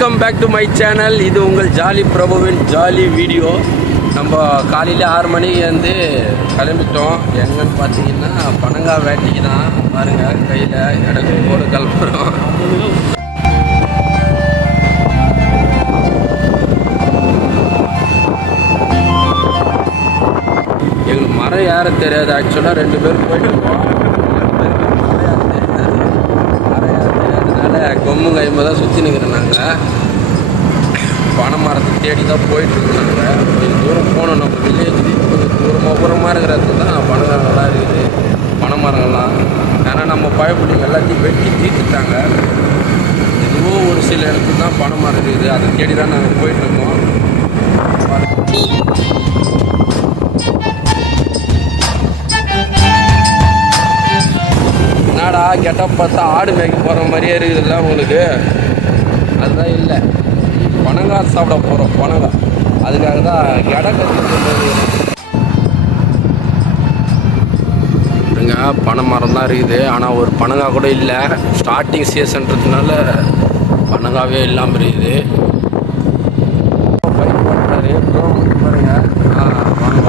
Welcome back to my channel. இது உங்கள் jolly பிரபுவின் jolly video. நம்ம காலையில் 6 மணிக்கு வந்து கிளம்பிட்டோம். எங்கன்னு பார்த்தீங்கன்னா பனங்காய் வேட்டைக்கு தான். பாருங்கள் கையில் இடக்கு போட கிளம்புறோம். எங்களுக்கு மரம் ஏற தெரியாது. ஆக்சுவலாக 2 பேர் போயிட்டு இருக்கோம். கொம்பு கைம்பு தான் சுற்றி நிற்கிறோம். நாங்கள் பனை மரத்தை தேடி தான் போயிட்டுருக்கோம். நாங்கள் கொஞ்சம் தூரம் போனோம். நம்ம வில்லேஜ் கொஞ்சம் தூரமாக இருக்கிற இடத்துல தான் பனங்கள்லாம் இருக்குது, பனை மரங்கள்லாம். ஏன்னா நம்ம பழப்பிள்ளைங்க எல்லாத்தையும் வெட்டி தீர்த்துட்டாங்க. எதுவும் ஒரு சில இடத்துல தான் பனை மரம் இருக்குது. அதை தேடி தான் நாங்கள் போயிட்டுருக்கோம். என்னடா கெட்டப் பார்த்தா ஆடு மேய்க்க போகிற மாதிரியே இருக்குதுல்ல உங்களுக்கு? அதுதான் இல்லை, பனங்காய் சாப்பிட போகிறோம். பனங்காய் அதுக்காக தான் எடை கற்றுட்டு பனை மரம் தான் இருக்குது. ஆனால் ஒரு பனங்காய் கூட இல்லை. ஸ்டார்டிங் சீசன்றதுனால பனங்காவே இல்லாமல் இருக்குது. பைக் பண்ணுறாரு பாருங்க. வாங்க